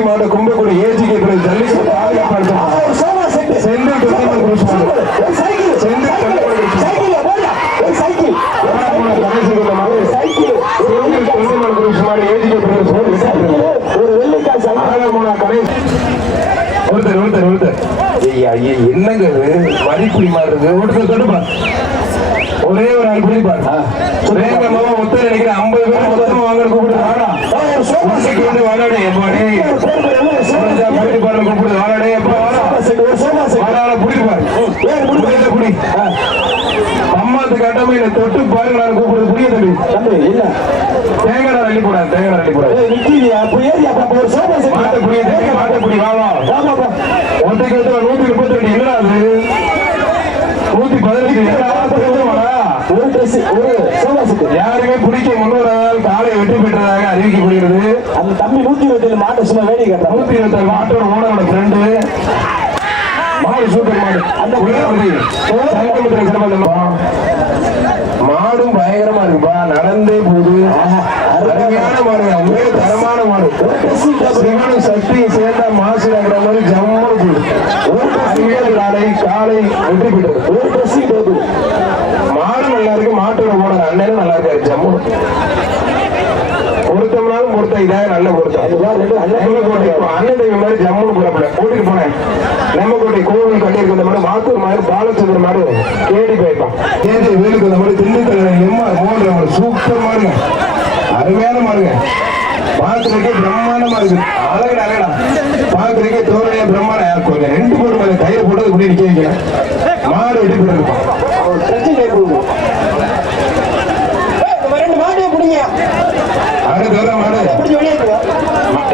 திருச்சி மாவட்ட கும்பகோணம் ஏஜிகே ஜல்லிக்கட்டு செந்தில் என்னங்க மதிப்புடி மாதிரி இருக்கு ஒருத்தர் தொட்டுப்பா ஒரே ஒரு ஆள் குடிப்பாரு வேகமாக மொத்தம் நினைக்கிறேன் 50 பேர் மொத்தம் வாங்க கூப்பிடுது வாடாடே எப்பாடே கூப்பிடுது வாடாடே எப்பா வாடாட பிடிப்பாரு குடி அம்மாத்து கட்டமையில தொட்டு பாருங்க நான் கூப்பிடுறது புரிய தம்பி இல்ல தேங்காய் அள்ளி போடாது தேங்காய் அள்ளி போடாது மாட்டப்புடி வாவா ஒன்றைக்கு 132 என்னடா அது 115 யாருமே பிடிக்க முன்னோரால் காலை வெற்றி பெற்றதாக அறிவிக்கப்படுகிறது. அந்த தம்பி 127 மாட்டை சும்மா வேடி கேட்டார். 127 மாட்டோட ஓனரோட ஃப்ரெண்டு மாடு சூப்பர் மாடு. அந்த மாடும் பயங்கரமா இருக்குப்பா. நடந்தே போகுது. அருமையான மாடு, ஒரே தரமான மாடு. சிவனும் சக்தியும் சேர்ந்தா மாசு ஆகிற மாதிரி ஜம்மு போகுது. காலை காலை வெற்றி பெற்றது. ஒரு ட்ரெஸ்ஸிங் போகுது. மாடு நல்லா இருக்கு. மாட்டோட ஓனர் அண்ணனும் நல்லா இருக்காரு. ஜம்மு பொருத்தம்னாலும் பொருத்தம் இதாக நல்ல பொருத்தம். அண்ணன் தெய்வ மாதிரி ஜம்முன்னு போறப்பல கூட்டிட்டு போனேன். நெம்மக்கோட்டை கோவில் கட்டியிருக்க மாதிரி மாத்தூர் மாதிரி பாலச்சந்திர மாதிரி கேடி போயிருப்பான். கேடி வேலுக்கு அந்த மாதிரி திண்டுக்கல் எம்ஆர் போன்ற ஒரு சூப்பர் மாடுங்க. அருமையான மாடுங்க. பாக்குறதுக்கே பிரம்மாண்டமா இருக்கு. அழகடா அழகடா பாக்குறதுக்கே தோரணையா பிரம்மாண்டம் இருக்கும். 2 போட்டு மேல கயிறு போட்டது இப்படி நிக்க வைக்கிறேன். மாடு வெட்டி போட்டுருப்பான். அடுத்த மாடு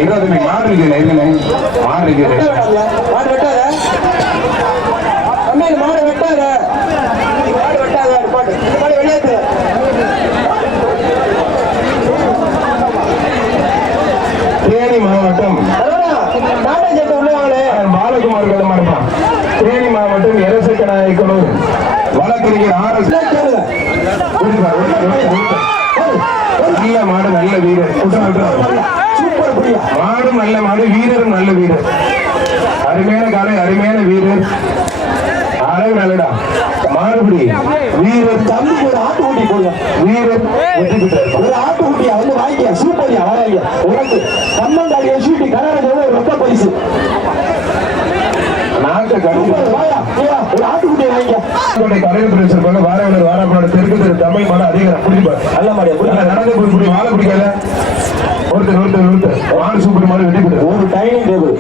இருபது மாடு இருக்கு. மாடு இருக்கு. மாடு வெட்டாத மாடு வெட்டாத மாடு வெட்டாத மாடு வெளியேற்று. தேனி மாவட்டம் பாலகுமார் மாடுப்பான். தேனி மாவட்டம் எரசக்கநாயக்கனூர் வழக்கறிஞர் RS. நல்ல மாடு, நல்ல வீரர். மாடும் நல்ல மாடு, வீரரும் நல்ல வீரர். அருமையான காலை, அருமையான வீரர். அழகு நல்லடா மாடுபடி வீரர். தம்பி ஒரு ஆட்டுக்குட்டி போடுங்க. வீரர் ஒரு ஆட்டுக்குட்டியா வந்து வாங்கிக்க. சூப்பரியா வாங்க. உனக்கு கம்மங்காலி எஸ்யூடி கனடா ரொக்க பரிசு. நாக்க கருப்பு ஒரு ஆட்டுக்குட்டியை வாங்கிக்க. கலைஞர் வாரவனர் வாராப்பனோட தெற்கு தெரு தமிழ் மாடு அதிகம் குடிப்பார். நல்ல மாடியா நடந்து போய் குடி. வாழை பிடிக்கல. ஒருத்தர் மாடு சூப்பர் மாடு வெட்டி போட்டு ஒரு டைனிங் டேபிள்